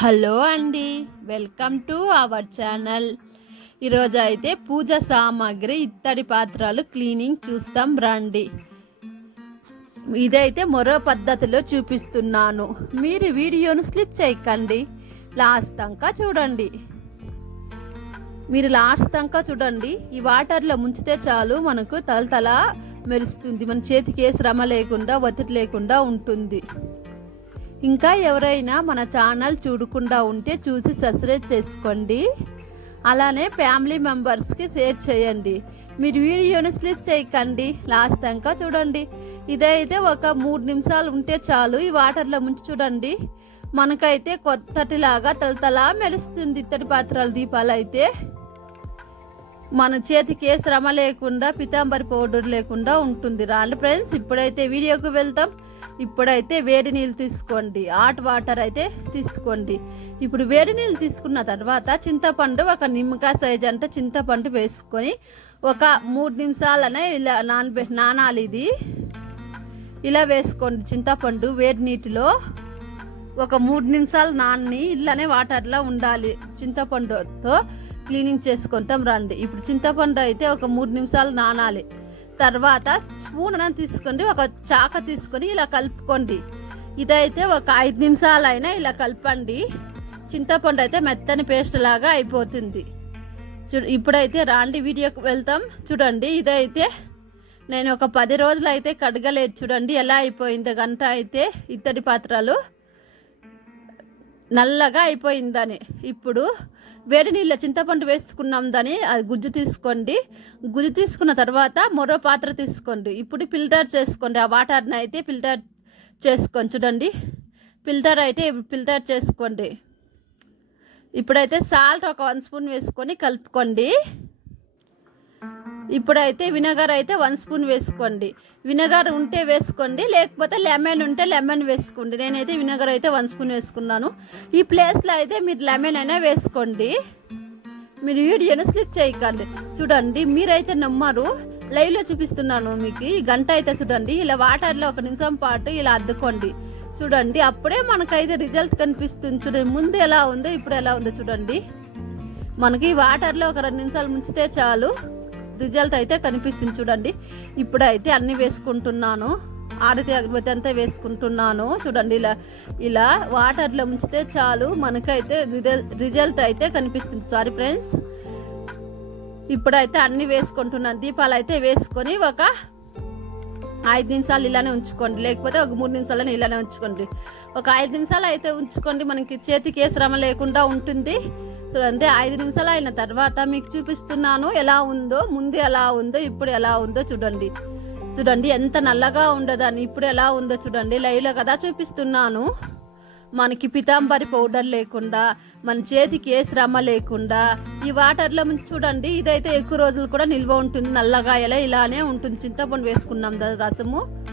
Hello అండి welcome to our channel. ఈరోజు అయితే పూజ సామాగ్రి ఇత్తడి పాత్రలు క్లీనింగ్ చూస్తాం రండి. ఇదైతే మరో పద్ధతిలో చూపిస్తున్నాను. మీరు వీడియోను స్లిప్ చేయకండి. లాస్ట్ దాకా చూడండి. మీరు లాస్ట్ దాకా చూడండి. ఈ వాటర్లో ముంచితే చాలు మనకు తలతల మెరుస్తుంది. మన చేతికి ఏ శ్రమ లేకుండా ఒత్తిడి లేకుండా ఉంటుంది. ఇంకా ఎవరైనా మన ఛానల్ చూడకుండా ఉంటే చూసి సబ్స్క్రైబ్ చేసుకోండి. అలానే ఫ్యామిలీ మెంబర్స్కి షేర్ చేయండి. మీరు వీడియోని స్లిప్ చేయకండి. లాస్ట్ దాకా చూడండి. ఇదైతే ఒక మూడు నిమిషాలు ఉంటే చాలు. ఈ వాటర్లో ముంచి చూడండి. మనకైతే కొత్తటిలాగా తలతలా మెరుస్తుంది ఇత్తడి పాత్రల దీపాలు అయితే. మన చేతికి ఏ శ్రమ లేకుండా పితాంబరి పౌడర్ లేకుండా ఉంటుంది. రాండి ఫ్రెండ్స్ ఇప్పుడైతే వీడియోకి వెళ్తాం. ఇప్పుడైతే వేడి నీళ్ళు తీసుకోండి. హాట్ వాటర్ అయితే తీసుకోండి. ఇప్పుడు వేడి నీళ్ళు తీసుకున్న తర్వాత చింతపండు ఒక నిమ్మకాయ సైజ్ అంటే చింతపండు వేసుకొని ఒక మూడు నిమిషాలనే ఇలా నానబె నానాలి ఇది. ఇలా వేసుకోండి చింతపండు వేడి నీటిలో. ఒక మూడు నిమిషాలు నాన్ని ఇళ్ళనే వాటర్లో ఉండాలి. చింతపండుతో క్లీనింగ్ చేసుకుంటాం రండి. ఇప్పుడు చింతపండు అయితే ఒక మూడు నిమిషాలు నానాలి. తర్వాత స్పూన్ తీసుకోండి ఒక చాక తీసుకొని ఇలా కలుపుకోండి. ఇదైతే ఒక ఐదు నిమిషాలైనా ఇలా కలపండి. చింతపండు అయితే మెత్తని పేస్ట్ లాగా అయిపోతుంది. చూ ఇప్పుడైతే రాండి వీడియోకి వెళ్తాం. చూడండి ఇదైతే నేను ఒక పది రోజులు అయితే కడగలేదు. చూడండి ఎలా అయిపోయింది గంట అయితే ఇత్తడి పాత్రలు. నల్లగా అయిపోయిందని. ఇప్పుడు వేడి నీళ్ళ చింతపండు వేసుకున్నాం దాని అది గుజ్జు తీసుకోండి. గుజ్జు తీసుకున్న తర్వాత మరో పాత్ర తీసుకోండి. ఇప్పుడు ఫిల్టర్ చేసుకోండి. ఆ వాటర్ని అయితే ఫిల్టర్ చేసుకోండి. చూడండి. ఫిల్టర్ అయితే ఫిల్టర్ చేసుకోండి. ఇప్పుడైతే సాల్ట్ ఒక వన్ స్పూన్ వేసుకొని కలుపుకోండి. ఇప్పుడైతే వినగర్ అయితే వన్ స్పూన్ వేసుకోండి. వినగర్ ఉంటే వేసుకోండి లేకపోతే లెమన్ ఉంటే లెమన్ వేసుకోండి. నేనైతే వినగర్ అయితే వన్ స్పూన్ వేసుకున్నాను. ఈ ప్లేస్లో అయితే మీరు లెమన్ అయినా వేసుకోండి. మీరు వీడియోను స్లిప్ చేయకండి. చూడండి మీరైతే నమ్మరు. లైవ్లో చూపిస్తున్నాను మీకు. ఈ గంట అయితే చూడండి ఇలా వాటర్లో ఒక నిమిషం పాటు ఇలా అద్దుకోండి. చూడండి అప్పుడే మనకైతే రిజల్ట్ కనిపిస్తుంది. చూడండి ముందు ఎలా ఉందో ఇప్పుడు ఎలా ఉందో చూడండి. మనకి వాటర్లో ఒక రెండు నిమిషాలు ముంచితే చాలు. రిజల్ట్ అయితే కనిపిస్తుంది చూడండి. ఇప్పుడైతే అన్ని వేసుకుంటున్నాను. ఆరతి అగరబత్తి అంతా వేసుకుంటున్నాను. చూడండి ఇలా ఇలా వాటర్లో ఉంచితే చాలు. మనకైతే రిజల్ట్ అయితే కనిపిస్తుంది. సారీ ఫ్రెండ్స్ ఇప్పుడైతే అన్ని వేసుకుంటున్నాను. దీపాలు అయితే వేసుకొని ఒక ఐదు నిమిషాలు ఇలానే ఉంచుకోండి. లేకపోతే ఒక మూడు నిమిషాలని ఇలానే ఉంచుకోండి. ఒక ఐదు నిమిషాలు అయితే ఉంచుకోండి. మనకి చేతికి ఏ శ్రమ లేకుండా ఉంటుంది. చూడండి ఐదు నిమిషాలు అయిన తర్వాత మీకు చూపిస్తున్నాను ఎలా ఉందో ముందు ఎలా ఉందో ఇప్పుడు ఎలా ఉందో చూడండి. చూడండి ఎంత నల్లగా ఉండదని ఇప్పుడు ఎలా ఉందో చూడండి. లైవ్లో కదా చూపిస్తున్నాను. మనకి పితాంబరి పౌడర్ లేకుండా మన చేతికి ఏ శ్రమ లేకుండా ఈ వాటర్లో చూడండి ఇదైతే ఎక్కువ రోజులు కూడా నిల్వ ఉంటుంది. నల్లగా ఎలా ఇలానే ఉంటుంది. చింతపండు వేసుకున్నాం రసము.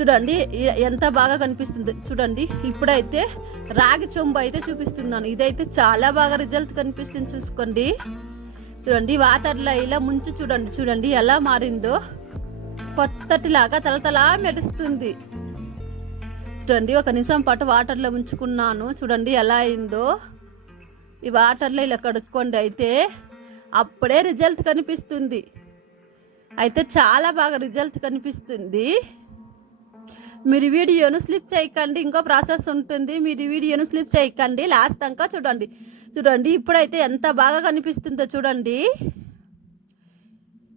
చూడండి ఎంత బాగా కనిపిస్తుంది. చూడండి ఇప్పుడైతే రాగి చెంబు అయితే చూపిస్తున్నాను. ఇదైతే చాలా బాగా రిజల్ట్ కనిపిస్తుంది చూసుకోండి. చూడండి వాటర్లో ఇలా ముంచి చూడండి. చూడండి ఎలా మారిందో. కొత్తటిలాగా తలతలా మెరుస్తుంది. చూడండి ఒక నిమిషం పాటు వాటర్లో ఉంచుకున్నాను. చూడండి ఎలా అయిందో. ఈ వాటర్లో ఇలా కడుక్కోండి అయితే. అప్పుడే రిజల్ట్ కనిపిస్తుంది. అయితే చాలా బాగా రిజల్ట్ కనిపిస్తుంది. మీరు వీడియోను స్లిప్ చేయకండి ఇంకో ప్రాసెస్ ఉంటుంది. మీరు వీడియోను స్లిప్ చేయకండి లాస్ట్ దాకా చూడండి. చూడండి ఇప్పుడైతే ఎంత బాగా కనిపిస్తుందో చూడండి.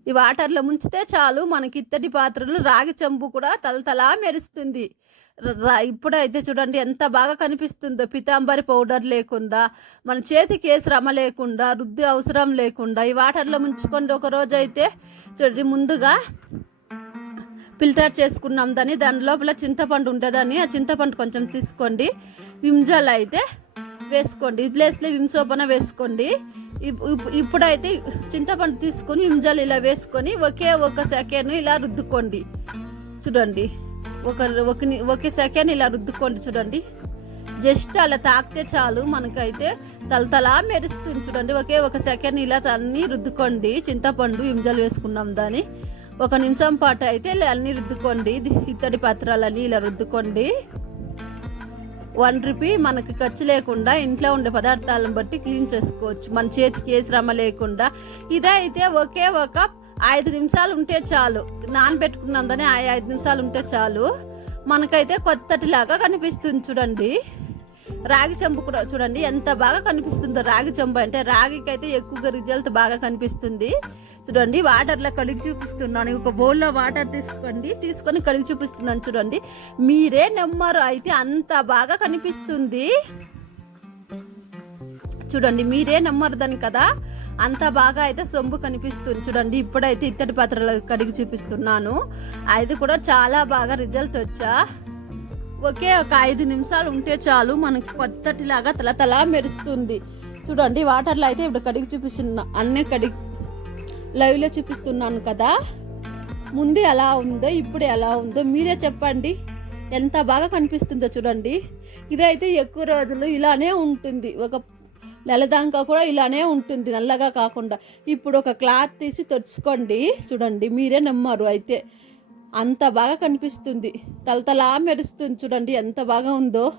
ఈ వాటర్లో ముంచితే చాలు మనకి ఇత్తడి పాత్రలు రాగి చెంబు కూడా తలతలా మెరుస్తుంది. ఇప్పుడైతే చూడండి ఎంత బాగా కనిపిస్తుందో. పితాంబరి పౌడర్ లేకుండా మన చేతికి ఏ శ్రమ లేకుండా రుద్ది అవసరం లేకుండా ఈ వాటర్లో ముంచుకోండి ఒక రోజు అయితే చూడండి ముందుగా ఫిల్టర్ చేసుకున్నాం. దాన్ని దాని లోపల చింతపండు ఉంటుందని ఆ చింతపండు కొంచెం తీసుకోండి. విమ్జాల్ అయితే వేసుకోండి. ఈ ప్లేస్లో విమ్సోపన వేసుకోండి. ఇప్- ఇప్- ఇప్పుడైతే చింతపండు తీసుకొని విమ్జాల్ ఇలా వేసుకొని ఒకే ఒక సెకండ్ ఇలా రుద్దుకోండి. చూడండి. ఒక ఒక ఒకే సెకండ్ ఇలా రుద్దుకోండి చూడండి. జస్ట్ అలా తాకితే చాలు మనకైతే తలతలా మెరుస్తుంది చూడండి. ఒకే ఒక సెకండ్ ఇలా అన్ని రుద్దుకోండి. చింతపండు ఇంజలు వేసుకున్నాం దాన్ని. ఒక నిమిషం పాటు అయితే ఇలా అన్ని రుద్దుకోండి. ఇత్తడి పత్రాలన్నీ ఇలా రుద్దుకోండి. వన్ రూపీ మనకి ఖర్చు లేకుండా ఇంట్లో ఉండే పదార్థాలను బట్టి క్లీన్ చేసుకోవచ్చు. మన చేతికి ఏ శ్రమ లేకుండా. ఇదైతే ఒకే ఒక ఐదు నిమిషాలు ఉంటే చాలు. నానబెట్టుకున్నందని ఆ ఐదు నిమిషాలు ఉంటే చాలు. మనకైతే కొత్తటిలాగా కనిపిస్తుంది చూడండి. రాగి చెంబు కూడా చూడండి ఎంత బాగా కనిపిస్తుందో. రాగి చెంబు అంటే రాగికి అయితే ఎక్కువగా రిజల్ట్ బాగా కనిపిస్తుంది. చూడండి వాటర్లో కడిగి చూపిస్తున్నాను. ఒక బౌల్లో వాటర్ తీసుకోండి తీసుకొని కడిగి చూపిస్తున్నాను చూడండి. మీరే నెమ్మరు అయితే అంత బాగా కనిపిస్తుంది. చూడండి మీరే నమ్మరు దాని కదా? అంత బాగా అయితే సొంబు కనిపిస్తుంది. చూడండి ఇప్పుడైతే ఇత్తడి పాత్రలు కడిగి చూపిస్తున్నాను. అది కూడా చాలా బాగా రిజల్ట్ వచ్చా? ఒకే ఒక ఐదు నిమిషాలు ఉంటే చాలు మనకు కొత్తటిలాగా తల తల మెరుస్తుంది. చూడండి వాటర్లో అయితే ఇప్పుడు కడిగి చూపిస్తున్నా అన్నీ కడిగి లైవ్లో చూపిస్తున్నాను కదా? ముందు ఎలా ఉందో ఇప్పుడు ఎలా ఉందో మీరే చెప్పండి. ఎంత బాగా కనిపిస్తుందో చూడండి. ఇదైతే ఎక్కువ రోజులు ఇలానే ఉంటుంది. ఒక నెల కూడా ఇలానే ఉంటుంది నల్లగా కాకుండా. ఇప్పుడు ఒక క్లాత్ తీసి తెచ్చుకోండి. చూడండి మీరే నమ్మరు. అయితే అంత బాగా కనిపిస్తుంది. తలతలా మెరుస్తుంది చూడండి ఎంత బాగా ఉందో.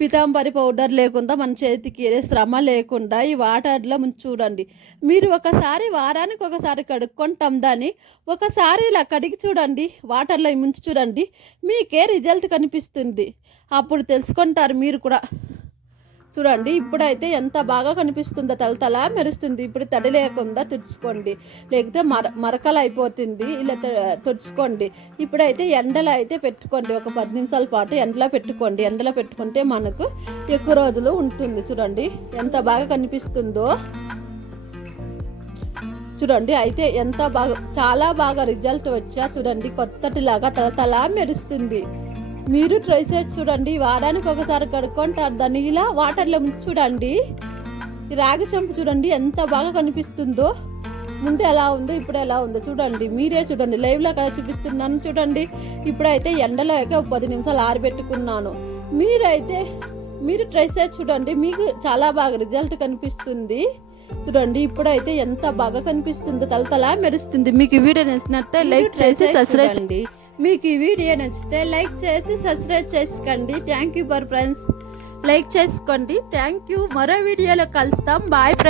పితాంబరి పౌడర్ లేకుండా మన చేతికి ఏ శ్రమ లేకుండా ఈ వాటర్లో చూడండి. మీరు ఒకసారి వారానికి ఒకసారి కడుక్కుంటాం దాన్ని. ఒకసారి ఇలా కడిగి చూడండి వాటర్లో ముంచి చూడండి. మీకే రిజల్ట్ కనిపిస్తుంది. అప్పుడు తెలుసుకుంటారు మీరు కూడా. చూడండి ఇప్పుడైతే ఎంత బాగా కనిపిస్తుందో తలతల మెరుస్తుంది. ఇప్పుడు తడి లేకుండా తుడుచుకోండి. లేకపోతే మర మరకలు అయిపోతుంది ఇలా త- తుడుచుకోండి. ఇప్పుడైతే ఎండలో అయితే పెట్టుకోండి. ఒక పది నిమిషాల పాటు ఎండలో పెట్టుకోండి. ఎండలో పెట్టుకుంటే మనకు ఎక్కువ రోజులు ఉంటుంది. చూడండి ఎంత బాగా కనిపిస్తుందో. చూడండి అయితే ఎంత బాగా చాలా బాగా రిజల్ట్ వచ్చా. చూడండి కొత్తటిలాగా తలతల మెరుస్తుంది. మీరు ట్రై చేసి చూడండి. వారానికి ఒకసారి కడుక్కుంటారు. దాన్ని ఇలా వాటర్లో ముంచి చూడండి రాగి చెంపు చూడండి ఎంత బాగా కనిపిస్తుందో. ముందు ఎలా ఉందో ఇప్పుడు ఎలా ఉందో చూడండి. మీరే చూడండి. లైవ్లో కదా చూపిస్తున్నాను చూడండి. ఇప్పుడైతే ఎండలో అయితే ఒక పది నిమిషాలు ఆరబెట్టుకున్నాను. మీరైతే మీరు ట్రై చేసి చూడండి. మీకు చాలా బాగా రిజల్ట్ కనిపిస్తుంది. చూడండి ఇప్పుడైతే ఎంత బాగా కనిపిస్తుందో. తలతల మెరుస్తుంది. మీకు వీడియో నచ్చినట్టే లైక్ చేసి సబ్స్క్రైబ్ చేయండి మీకు ఈ వీడియో నచ్చితే లైక్ చేసి సబ్స్క్రైబ్ చేసుకోండి. Thank you for friends like చేసుకోండి. థ్యాంక్ యూ మరో వీడియోలో కలుస్తాం. Bye friends